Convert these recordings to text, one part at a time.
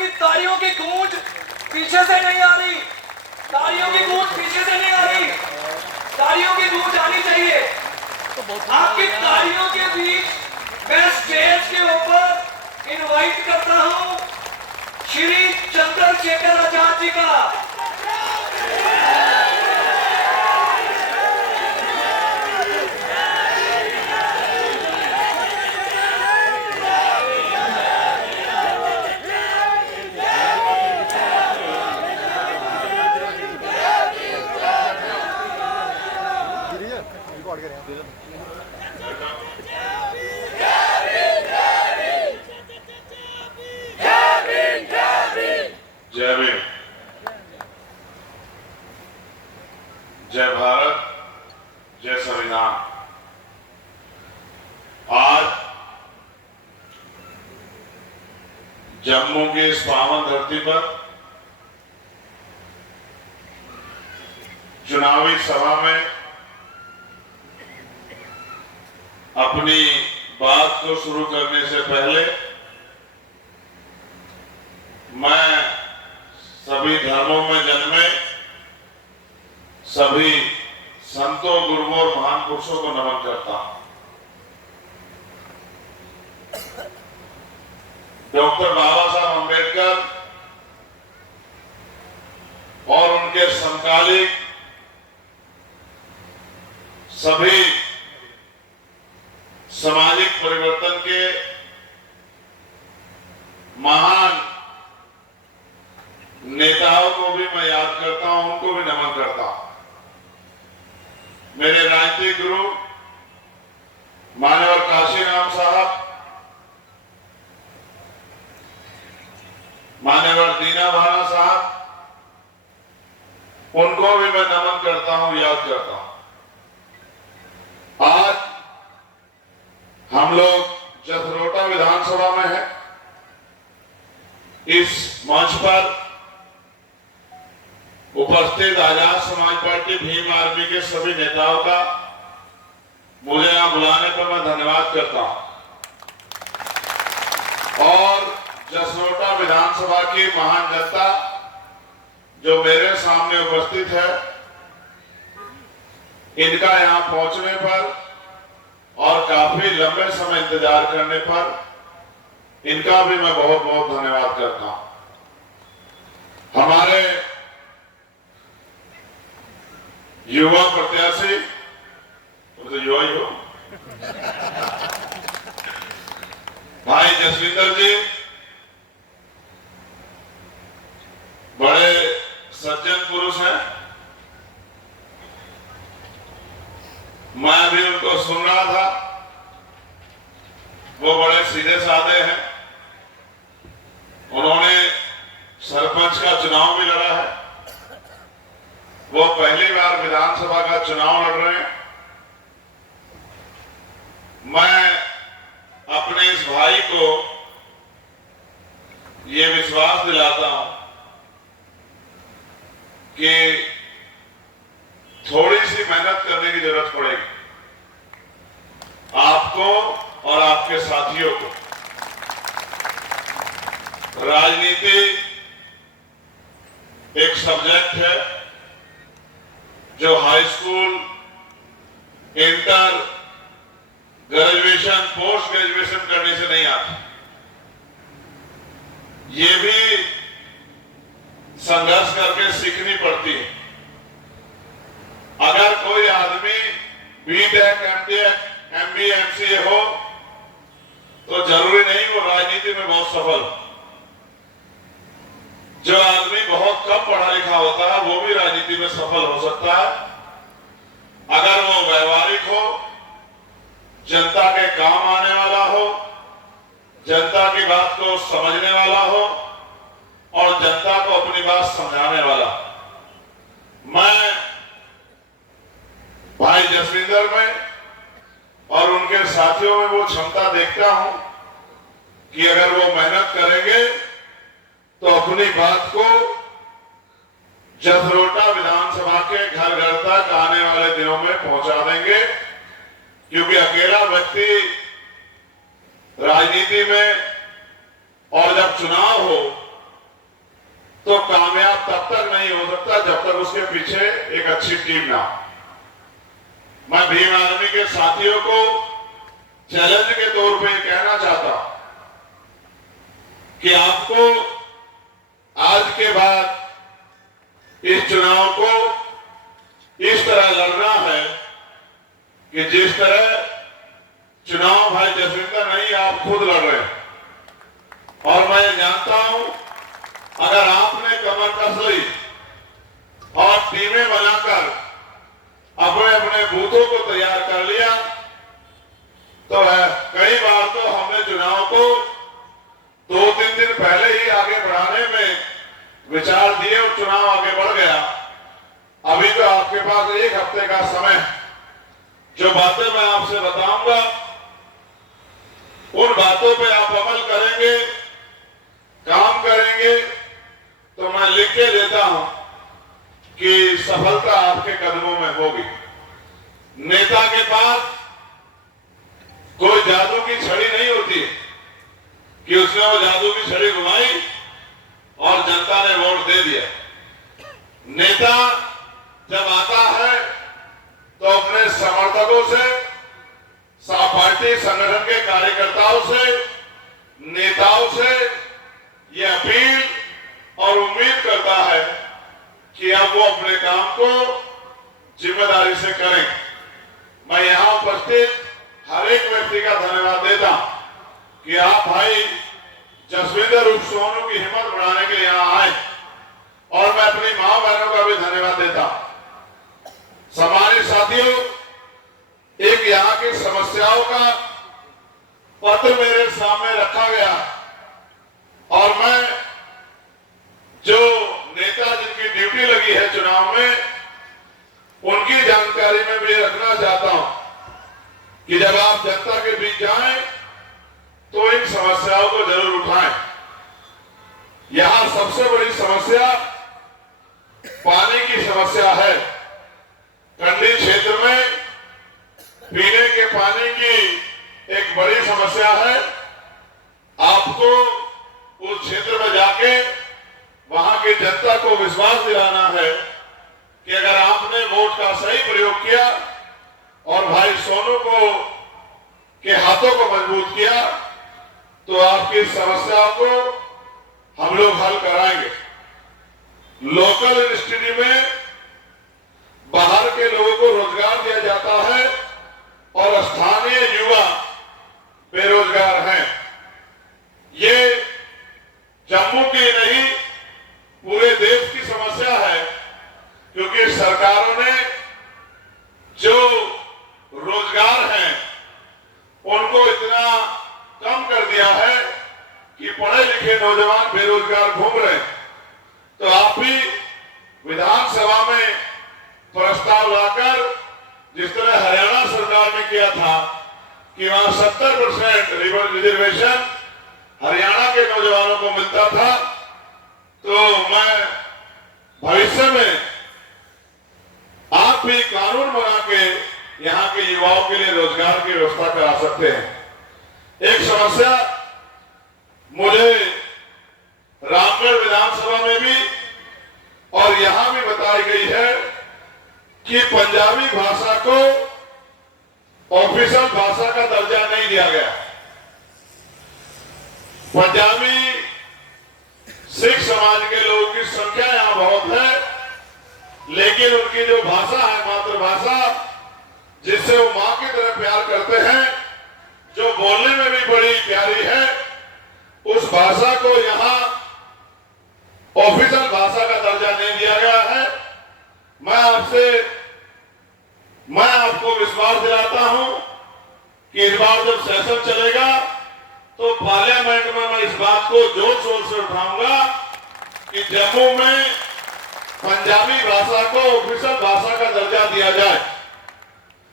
आपकी तालियों की गूंज पीछे से नहीं आ रही, तालियों की गूंज पीछे से नहीं आ रही, तालियों की गूंज आनी चाहिए। आपकी तालियों के बीच मैं स्टेज के ऊपर इनवाइट करता हूं श्री चंद्रशेखर आजाद जी का। जय भीम, जय भारत, जय संविधान। आज जम्मू की इस पावन धरती पर चुनावी सभा में अपनी बात को शुरू करने से पहले मैं सभी धर्मों में जन्मे सभी संतों, गुरुओं और महान पुरुषों को नमन करता हूं। डॉक्टर बाबा साहब अम्बेडकर और उनके समकालिक सभी सामाजिक परिवर्तन के महान नेताओं को भी मैं याद करता हूं, उनको भी नमन करता हूं। मेरे राजनीतिक गुरु मान्यवर काशीराम साहब, मान्यवर दीना भाना साहब, उनको भी मैं नमन करता हूं, याद करता हूं। आज हम लोग जसरोटा विधानसभा में हैं। इस मंच पर उपस्थित आजाद समाज पार्टी भीम आर्मी के सभी नेताओं का मुझे यहां बुलाने पर मैं धन्यवाद करता हूं और जसरोटा विधानसभा की महान जनता जो मेरे सामने उपस्थित है, इनका यहां पहुंचने पर और काफी लंबे समय इंतजार करने पर इनका भी मैं बहुत बहुत धन्यवाद करता हूं। हमारे युवा प्रत्याशी, तो युवा ही हो, भाई जसविंदर जी बड़े सज्जन पुरुष हैं। मैं भी उनको सुन रहा था, वो बड़े सीधे साधे हैं। उन्होंने सरपंच का चुनाव भी लड़ा है, वो पहली बार विधानसभा का चुनाव लड़ रहे हैं। मैं अपने इस भाई को ये विश्वास दिलाता हूं कि थोड़ी सी मेहनत करने की जरूरत पड़ेगी आपको और आपके साथियों को। राजनीति एक सब्जेक्ट है जो high school, inter, graduation, post graduation करने से नहीं आती। ये भी संघर्ष करके सीखनी पड़ती है। अगर कोई आदमी बीटेक, एमटेक, एमबीए, एमसीए हो तो जरूरी नहीं वो राजनीति में बहुत सफल हो। जो आदमी बहुत कम पढ़ा लिखा होता है वो भी राजनीति में सफल हो सकता है, अगर वो व्यवहारिक हो, जनता के काम आने वाला हो, जनता की बात को समझने वाला हो और जनता को अपनी बात समझाने वाला। मैं भाई जसविंदर में और उनके साथियों में वो क्षमता देखता हूं कि अगर वो मेहनत करेंगे तो अपनी बात को जसरोटा विधानसभा के घर घर तक आने वाले दिनों में पहुंचा देंगे। क्योंकि अकेला व्यक्ति राजनीति में और जब चुनाव हो तो कामयाब तब तक नहीं हो सकता जब तक उसके पीछे एक अच्छी टीम ना हो। मैं भीम आर्मी के साथियों को चैलेंज के तौर पे कहना चाहता हूं कि आपको आज के बाद इस चुनाव को इस तरह लड़ना है कि जिस तरह चुनाव भाई जसविंदर नहीं आप खुद लड़ रहे हैं। और मैं ये जानता हूं अगर आपने कमर कस ली और टीमें बनाकर अपने अपने बूथों को तैयार कर लिया तो है कई बार तो हमने चुनाव को 2-3 दिन पहले ही आगे बढ़ाने में विचार दिए और चुनाव आगे बढ़ गया। अभी तो आपके पास 1 हफ्ते का समय है। जो बातें मैं आपसे बताऊंगा उन बातों पे आप अमल करेंगे, काम करेंगे तो मैं लिख के देता हूं कि सफलता आपके कदमों में होगी। नेता के पास कोई जादू की छड़ी नहीं होती कि उसने वो जादू की छड़ी घुमाई और जनता ने वोट दे दिया। नेता जब आता है तो अपने समर्थकों से, पार्टी संगठन के कार्यकर्ताओं से, नेताओं से ये अपील और उम्मीद करता है कि अब वो अपने काम को जिम्मेदारी से करें। मैं यहां उपस्थित हर एक व्यक्ति का धन्यवाद देता हूं कि आप भाई जसविंदर उर्फ सोनू की हिम्मत बढ़ाने के लिए यहां आए और मैं अपनी मां बहनों का भी धन्यवाद देता हूं। सम्मानित साथियों, एक यहां की समस्याओं का पत्र मेरे सामने रखा गया और मैं जो नेता जिनकी ड्यूटी लगी है चुनाव में उनकी जानकारी में भी रखना चाहता हूं कि जब आप जनता के बीच जाएं तो इन समस्याओं को जरूर उठाएं। यहां सबसे बड़ी समस्या पानी की समस्या है। कंडी क्षेत्र में पीने के पानी की एक बड़ी समस्या है। आपको उस क्षेत्र में जाके वहां की जनता को विश्वास दिलाना है कि अगर आपने वोट का सही प्रयोग किया और भाई सोनू को के हाथों को मजबूत किया तो आपकी समस्याओं को हम लोग हल कराएंगे। लोकल इंडस्ट्री में बाहर के लोगों को रोजगार दिया जाता है और स्थानीय युवा बेरोजगार हैं। ये जम्मू की नहीं पूरे देश की समस्या है क्योंकि सरकारों ने जो रोजगार हैं उनको इतना कम कर दिया है कि पढ़े लिखे नौजवान बेरोजगार घूम रहे हैं। तो आप भी विधानसभा में प्रस्ताव लाकर जिस तरह हरियाणा सरकार ने किया था कि वहां 70% रिजर्वेशन हरियाणा के नौजवानों को मिलता था, तो मैं भविष्य में आप भी कानून बना के यहाँ के युवाओं के लिए रोजगार की व्यवस्था करा सकते हैं। एक समस्या मुझे रामगढ़ विधानसभा में भी और यहां भी बताई गई है कि पंजाबी भाषा को ऑफिशियल भाषा का दर्जा नहीं दिया गया। पंजाबी सिख समाज के लोगों की संख्या यहां बहुत है, लेकिन उनकी जो भाषा है मातृभाषा जिससे वो मां की तरह प्यार करते हैं, जो बोलने में भी बड़ी प्यारी है, उस भाषा को यहां ऑफिशियल भाषा का दर्जा नहीं दिया गया है। मैं आपको विश्वास दिलाता हूं कि इस बार जब सेशन चलेगा तो पार्लियामेंट में मैं इस बात को जोर शोर से उठाऊंगा कि जम्मू में पंजाबी भाषा को ऑफिशियल भाषा का दर्जा दिया जाए।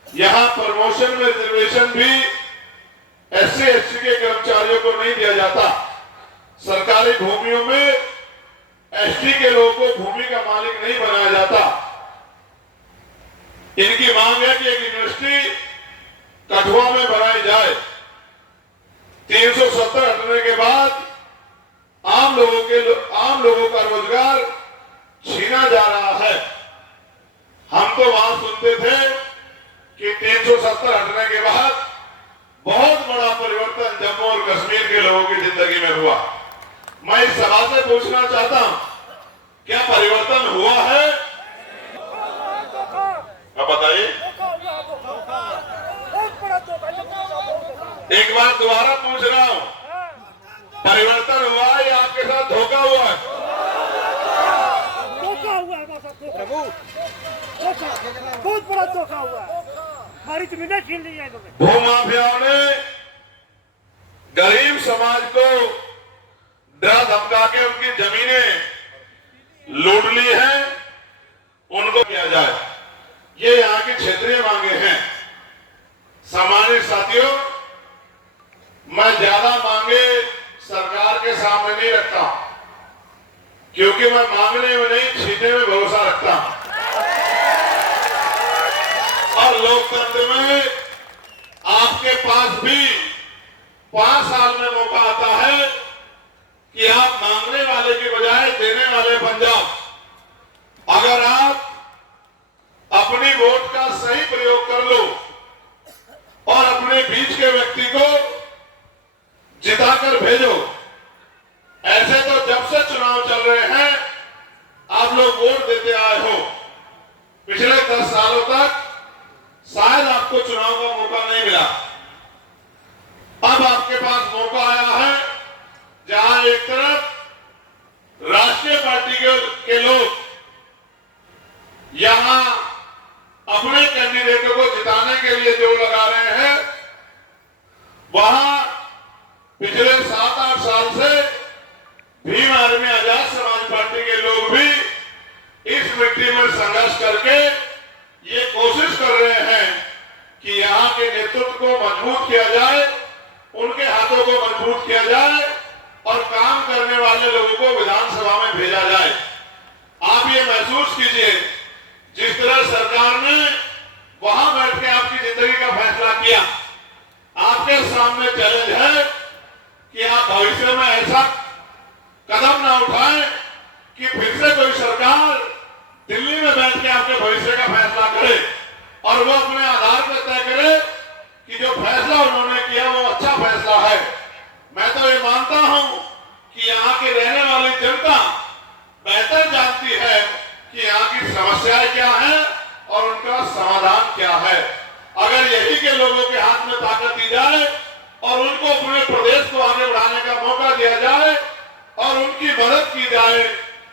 यहां प्रमोशन में रिजर्वेशन भी SC ST के कर्मचारियों को नहीं दिया जाता। सरकारी भूमियों में ST के लोगों को भूमि का मालिक नहीं बनाया जाता। इनकी मांग है कि एक यूनिवर्सिटी कठुआ में बनाई जाए। 370 हटने के बाद आम आम लोगों का रोजगार छीना जा रहा है। हम तो वहां सुनते थे कि 370 हटने के बाद बहुत बड़ा परिवर्तन जम्मू और कश्मीर के लोगों की जिंदगी में हुआ। मैं इस सभा से पूछना चाहता हूं, क्या परिवर्तन हुआ है? अब बताइए। एक बार दोबारा पूछ रहा हूं, परिवर्तन हुआ है या आपके साथ धोखा हुआ है? धोखा हुआ है प्रभु, बहुत बड़ा धोखा हुआ है। हमारी जमीनें छीन ली है इन्होंने। भूमाफियाओं ने गरीब समाज को डरा धमका के उनकी जमीनें लूट ली हैं, उनको किया जाए, ये यहाँ की क्षेत्रीय मांगे हैं। सामान्य साथियों, मैं ज्यादा मांगे सरकार के सामने नहीं रखता, क्योंकि मैं मांगने में नहीं छीनने में भरोसा रखता हूं। और लोकतंत्र में आपके पास भी 5 साल में मौका आता है कि आप मांगने वाले की बजाय देने वाले बन जाओ। अगर आप अपनी वोट का सही प्रयोग कर लो और अपने बीच के व्यक्ति को जिताकर भेजो। ऐसे तो जब से चुनाव चल रहे हैं आप लोग वोट देते आए हो। पिछले 10 सालों तक शायद आपको चुनाव का मौका नहीं मिला। अब आपके पास मौका आया है, जहां एक तरफ राष्ट्रीय पार्टी के लोग यहां अपने कैंडिडेटों को जिताने के लिए जो लगा रहे हैं, वहां पिछले 7-8 साल से भीम आर्मी आजाद समाज पार्टी के लोग भी इस मिट्टी में संघर्ष करके ये कोशिश कर रहे हैं कि यहाँ के नेतृत्व को मजबूत किया जाए, उनके हाथों को मजबूत किया जाए और काम करने वाले लोगों को विधानसभा में भेजा जाए। आप ये महसूस कीजिए, जिस तरह सरकार ने वहां बैठ के आपकी जिंदगी का फैसला किया, आपके सामने चैलेंज है कि आप भविष्य में ऐसा कदम ना उठाएं कि फिर से कोई सरकार दिल्ली में बैठ के आपके भविष्य का फैसला करे और वो अपने आधार पर तय करे कि जो फैसला उन्होंने किया वो अच्छा फैसला है। मैं तो ये मानता हूं कि यहाँ की रहने वाली जनता बेहतर जानती है कि यहाँ की समस्याएं क्या हैं और उनका समाधान क्या है। अगर यही के लोगों के हाथ में ताकत दी जाए और उनको अपने प्रदेश को आगे बढ़ाने का मौका दिया जाए और उनकी मदद की जाए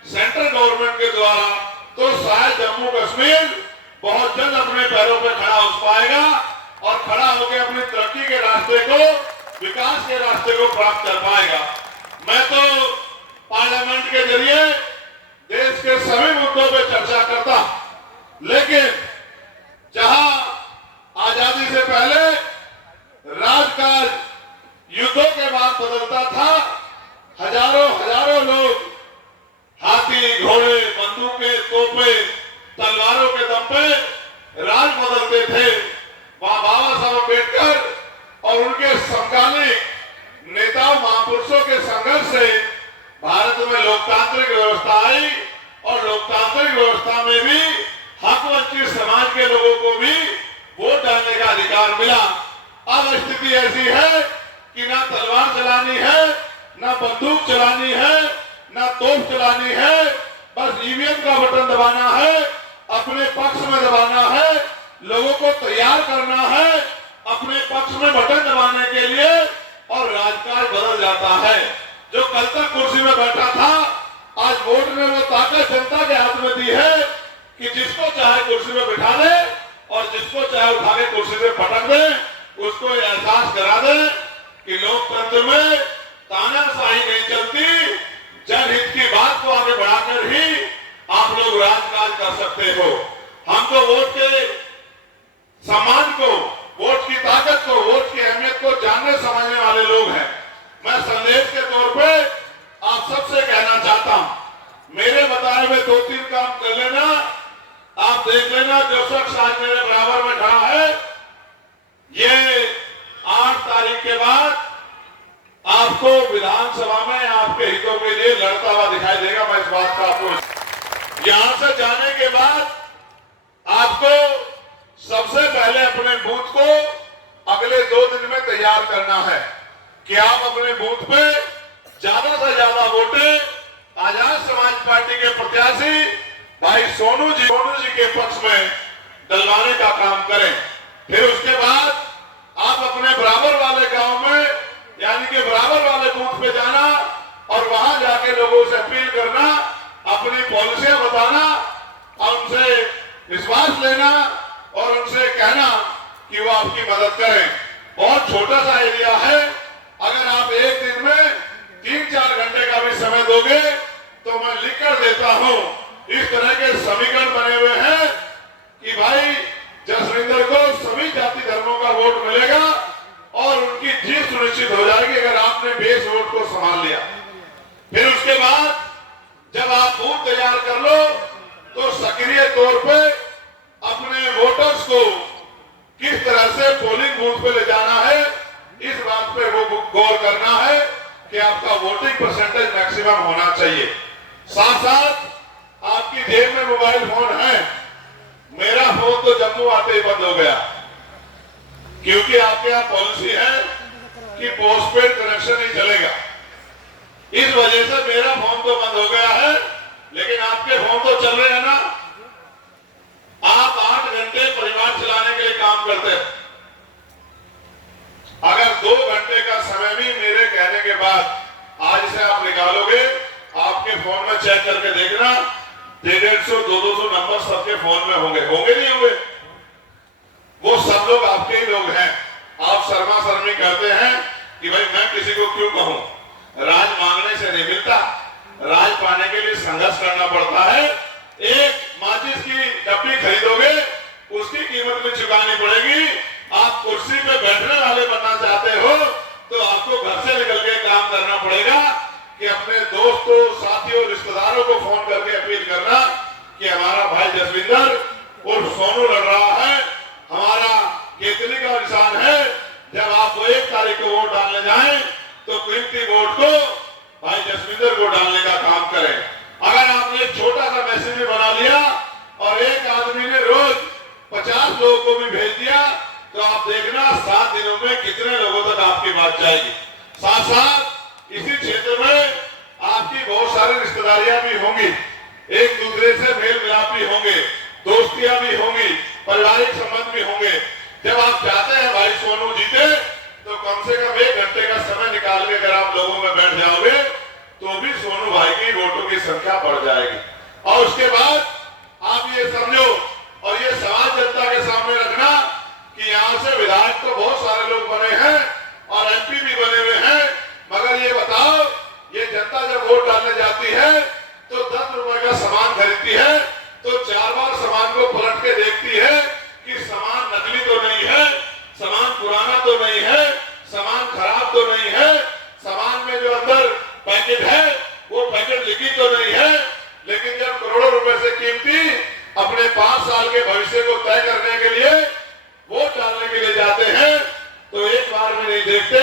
सेंट्रल गवर्नमेंट के द्वारा, तो शायद जम्मू कश्मीर बहुत जल्द अपने पैरों पर खड़ा हो पाएगा और खड़ा होकर अपनी तरक्की के रास्ते को, विकास के रास्ते को प्राप्त कर पाएगा। मैं तो पार्लियामेंट के जरिए देश के सभी मुद्दों पर चर्चा करता, लेकिन जहां आजादी से पहले राजकाज युद्धों के बाद बदलता था, हजारों लोग हाथी, घोड़े, बंदूकें, तोपें, तलवारों के दम पे राज बदलते थे। वहां बाबा साहब अम्बेडकर और उनके समकालीन नेताओं, महापुरुषों के संघर्ष से भारत में लोकतांत्रिक व्यवस्था आई और लोकतांत्रिक व्यवस्था में भी हक वंचित समाज के लोगों को भी वोट डालने का अधिकार मिला। अब स्थिति ऐसी है कि ना तलवार चलानी है, ना बंदूक चलानी है, ना तोप चलानी है, बस ईवीएम का बटन दबाना है, अपने पक्ष में दबाना है, लोगों को तैयार करना है अपने पक्ष में बटन दबाने के लिए और राजकाज बदल जाता है। जो कल तक कुर्सी में बैठा था, आज वोट ने वो ताकत जनता के हाथ में दी है कि जिसको चाहे कुर्सी में बिठा दे और जिसको चाहे उठा के कुर्सी से पटक दे, उसको एहसास करा दे कि लोकतंत्र में तानाशाही नहीं चलती, जनहित की बात को आगे बढ़ाकर ही आप लोग राजकाज कर सकते हो। हम तो वोट के सम्मान को, वोट की ताकत को, वोट की अहमियत को जानने समझने वाले लोग हैं। मैं संदेश के तौर पे आप सबसे कहना चाहता हूं, मेरे बताए हुए 2-3 काम कर लेना। आप देख लेना, जो शख्स आज मेरे बराबर में खड़ा है, ये 8 तारीख के बाद आपको विधानसभा में आपके हितों के लिए लड़ता हुआ दिखाई देगा। मैं इस बात का आपको यहां से जाने के बाद आपको सबसे पहले अपने बूथ को अगले 2 दिन में तैयार करना है कि आप अपने बूथ पे ज्यादा से ज्यादा वोटें आजाद समाज पार्टी के प्रत्याशी भाई सोनू जी के पक्ष में डलवाने का काम करें। फिर उसके बाद आप अपने बराबर वाले गांव में यानी कि बराबर वाले बूथ पे जाना और वहां जाके लोगों से अपील करना, अपनी पॉलिसियां बताना और उनसे विश्वास लेना और उनसे कहना कि वो आपकी मदद करें। बहुत छोटा सा एरिया है, अगर आप एक दिन में 3-4 घंटे का भी समय दोगे तो मैं लिख कर देता हूं। इस तरह के समीकरण बने हुए हैं कि भाई जसविंदर को सभी जाति धर्मों का वोट मिलेगा और उनकी जीत सुनिश्चित हो जाएगी अगर आपने बेस वोट को संभाल लिया। फिर उसके बाद जब आप बूथ तैयार कर लो तो सक्रिय तौर पे अपने वोटर्स को किस तरह से पोलिंग बूथ पे ले जाना है, इस बात पे वो गौर करना है कि आपका वोटिंग परसेंटेज मैक्सिमम होना चाहिए। साथ साथ आपकी जेब में मोबाइल फोन है। मेरा फोन तो जम्मू आते ही बंद हो गया क्योंकि आपके यहाँ पॉलिसी है कि पोस्टपेड कनेक्शन ही चलेगा। इस वजह से मेरा फोन तो बंद हो गया है, लेकिन आपके फोन तो चल रहे हैं ना। आप 8 घंटे परिवार चलाने के लिए काम करते हैं। अगर 2 घंटे का समय भी मेरे कहने के बाद आज से आप निकालोगे, आपके फोन में चेक करके देखना 150-200 नंबर सबके फोन में होंगे नहीं होंगे? वो सब लोग आपके ही लोग हैं। आप शर्मा शर्मी करते हैं कि भाई मैं किसी को क्यों कहूं। राज मांगने से नहीं मिलता, राज पाने के लिए संघर्ष करना पड़ता है। एक माचिस की डब्बी खरीदोगे उसकी कीमत भी चुकानी पड़ेगी। आप कुर्सी पे बैठने वाले बनना चाहते हो तो आपको घर से निकल के काम करना पड़ेगा कि अपने दोस्तों, साथियों, रिश्तेदारों को फोन करके अपील करना कि हमारा भाई जसविंदर उर्फ सोनू लड़ रहा है, हमारा केतली का निशान है। जब आप 1 तारीख को वोट डालने जाएं तो कीमती वोट को भाई जसविंदर को डालने का काम करें। अगर आपने एक छोटा सा मैसेज भी बना लिया और एक आदमी ने रोज 50 लोगों को भी भेज दिया तो आप देखना 7 दिनों में कितने लोगों तक आपकी बात जाएगी। साथ साथ इसी क्षेत्र में आपकी बहुत सारी रिश्तेदारियां भी होंगी, एक दूसरे से मेल मिलाप भी होंगे, दोस्तियां भी होंगी, पारिवारिक संबंध भी होंगे। जब आप चाहते हैं भाई सोनू जीते तो कम से कम 1 घंटे का समय निकाल के अगर आप लोगों में बैठ जाओगे तो भी सोनू भाई की वोटों की संख्या बढ़ जाएगी। और उसके बाद आप ये समझो और ये सवाल जनता के सामने रखना कि यहाँ से विधायक तो बहुत सारे लोग बने हैं और एमपी भी बने हुए हैं, मगर ये बताओ ये जनता जब वोट डालने जाती है तो 10 रुपए का सामान खरीदती है तो 4 बार सामान को पलट के देखती है कि सामान नकली तो नहीं है, सामान पुराना तो नहीं है, सामान खराब तो नहीं है, सामान में जो अंदर पैकेट है वो पैकेट लीकी तो नहीं है। लेकिन जब करोड़ों रुपए से कीमती अपने 5 साल के भविष्य को तय करने के लिए वोट डालने के लिए जाते हैं तो एक बार भी नहीं देखते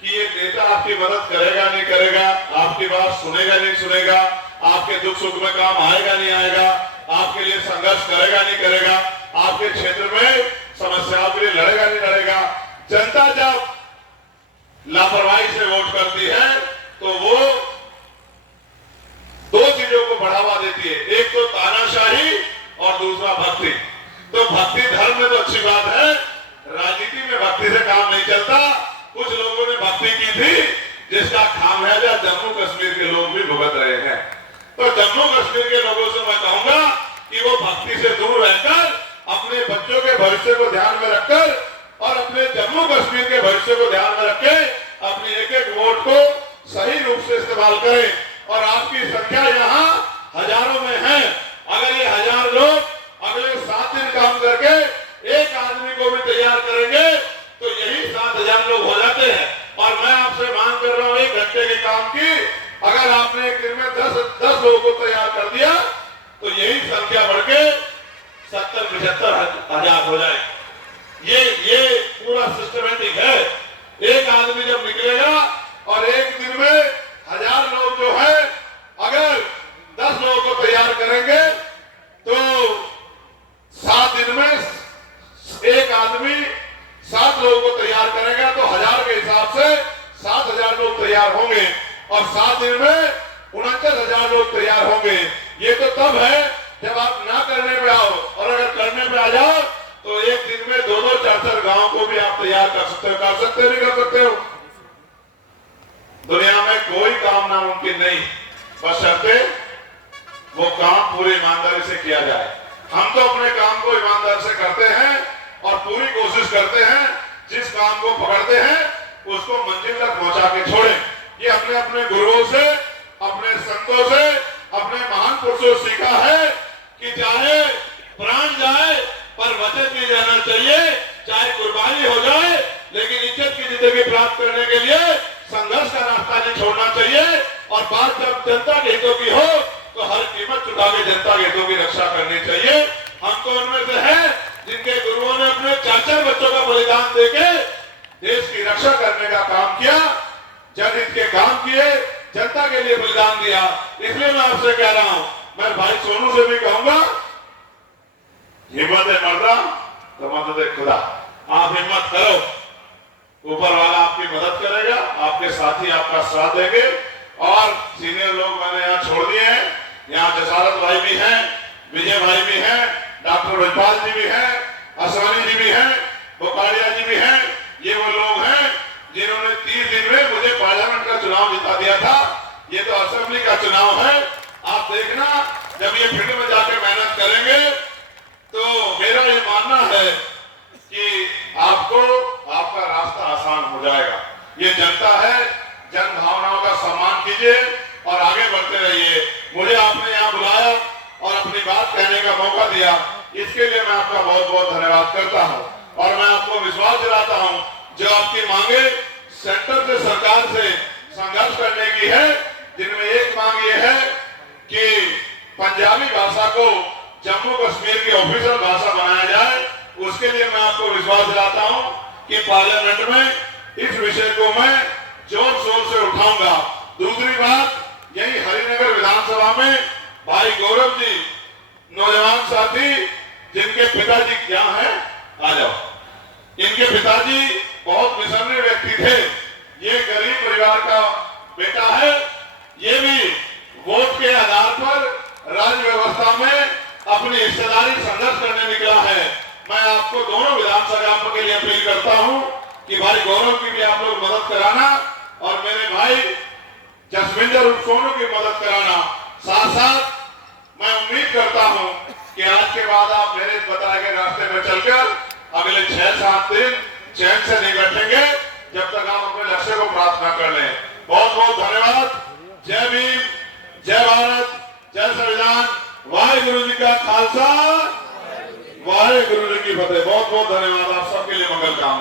कि ये नेता आपकी मदद करेगा नहीं करेगा, आपकी बात सुनेगा नहीं सुनेगा, आपके दुख सुख में काम आएगा नहीं आएगा, आपके लिए संघर्ष करेगा नहीं करेगा, आपके क्षेत्र में समस्याओं के लिए लड़ेगा नहीं लड़ेगा। जनता जब लापरवाही से वोट करती है तो वो 2 चीजों को बढ़ावा देती है, एक तो तानाशाही और दूसरा भक्ति। तो भक्ति धर्म में तो अच्छी बात है, राजनीति में भक्ति से काम नहीं चलता। कुछ लोगों ने भक्ति की थी जिसका खामियाजा जम्मू कश्मीर के लोग भी भुगत रहे हैं। तो जम्मू कश्मीर के लोगों से मैं कहूंगा कि वो भक्ति से दूर रहकर अपने बच्चों के भविष्य को ध्यान में रखकर और अपने जम्मू कश्मीर के भविष्य को ध्यान में रख के अपनी एक वोट को सही रूप से इस्तेमाल करें। और आपकी संख्या यहाँ हजारों में है। अगर ये 1000 लोग अगले 7 दिन काम करके एक आदमी को भी तैयार करेंगे तो यही 7000 लोग हो जाते हैं। और मैं आपसे मांग कर रहा हूँ 1 घंटे के काम की अगर आपने एक दिन में 10 लोगों को तैयार कर दिया तो यही संख्या बढ़ के 70-75 हजार हो जाए। ये पूरा सिस्टमेटिक है। एक आदमी जब निकलेगा और दिन में 1000 लोग जो है, अगर 10 लोगों को तैयार करेंगे तो 7 दिन में एक आदमी 7 लोगों को तैयार करेगा तो 1000 के हिसाब से 7000 लोग तैयार होंगे और 7 दिन में 69,000 लोग तैयार होंगे। ये तो तब है जब आप ना करने पे आओ, और अगर करने पे आ जाओ तो एक दिन में 2-2, 4-4 गांव को भी आप तैयार कर सकते हो, नहीं कर सकते हो। दुनिया में कोई काम नामुमकिन नहीं, बशर्ते वो काम पूरी ईमानदारी से किया जाए। हम तो अपने काम को ईमानदारी से करते हैं और पूरी कोशिश करते हैं, जिस काम को पकड़ते हैं उसको मंजिल तक पहुंचा के छोड़ें। ये अपने अपने गुरुओं से, अपने संतों से, अपने महान पुरुषों से सीखा है कि चाहे प्राण जाए पर वचन नहीं जाना चाहिए, चाहे कुर्बानी हो जाए लेकिन इज्जत की जिंदगी प्राप्त करने के लिए संघर्ष का रास्ता नहीं छोड़ना चाहिए। और बात जब जनता के हितों की हो तो हर कीमत चुका के जनता के हितों की रक्षा करनी चाहिए। हम तो उनमें से हैं जिनके गुरुओं ने अपने 4-4 बच्चों का बलिदान देके देश की रक्षा करने का काम किया, जनहित के काम किए, जनता के लिए बलिदान दिया। इसलिए मैं आपसे कह रहा हूं, मैं भाई सोनू से भी कहूंगा, हिम्मत है मर्दा तो मदद है खुदा। आप हिम्मत करो, ऊपर वाला आपकी मदद करेगा, आपके साथी आपका साथ देंगे। और सीनियर लोग मैंने यहाँ छोड़ दिए हैं, यहाँ जसारत भाई भी हैं, विजय भाई भी हैं, डॉक्टर विपाल जी भी हैं, असवानी जी भी हैं, बोकाड़िया जी भी हैं। ये वो लोग हैं जिन्होंने 30 दिन में मुझे पार्लियामेंट का चुनाव जिता दिया था। ये तो असेंबली का चुनाव है। आप देखना, जब ये फील्ड में जाकर मेहनत करेंगे तो मेरा ये मानना है कि आपको आपका रास्ता आसान हो जाएगा। ये जनता है, जन भावनाओं का सम्मान कीजिए और आगे बढ़ते रहिए। मुझे आपने यहाँ बुलाया और अपनी बात कहने का मौका दिया, इसके लिए मैं आपका बहुत बहुत धन्यवाद करता हूँ। और मैं आपको विश्वास दिलाता हूँ, जो आपकी मांगे सेंटर से, सरकार से संघर्ष करने की है, जिनमें एक मांग ये है कि पंजाबी भाषा को जम्मू कश्मीर की ऑफिशियल भाषा बनाया जाए, उसके लिए मैं आपको विश्वास दिलाता हूं कि पार्लियामेंट में इस विषय को मैं जोर शोर से उठाऊंगा। दूसरी बात, यही हरिनगर विधानसभा में भाई गौरव जी, नौजवान साथी जिनके पिताजी क्या हैं, आ जाओ, इनके पिताजी बहुत मिशनरी व्यक्ति थे। ये गरीब परिवार का बेटा है, ये भी वोट के आधार पर राज्य व्यवस्था में अपनी हिस्सेदारी संघर्ष करने निकला है। मैं आपको दोनों विधानसभा के लिए अपील करता हूं कि भाई गौरव की भी आप लोग मदद कराना और मेरे भाई जसविंदर उर्फ सोनू की मदद कराना। साथ साथ मैं उम्मीद करता हूं कि आज के बाद आप मेरे बताए गए रास्ते में चलकर अगले 6-7 दिन चैन से नहीं बैठेंगे जब तक आप अपने लक्ष्य को प्राप्त न कर लें। बहुत बहुत धन्यवाद। जय भीम, जय भारत, जय संविधान। वाहेगुरु जी का खालसा, वाहेगुरु जी की फतेह। बहुत बहुत धन्यवाद। आप सबके लिए मंगल कामना।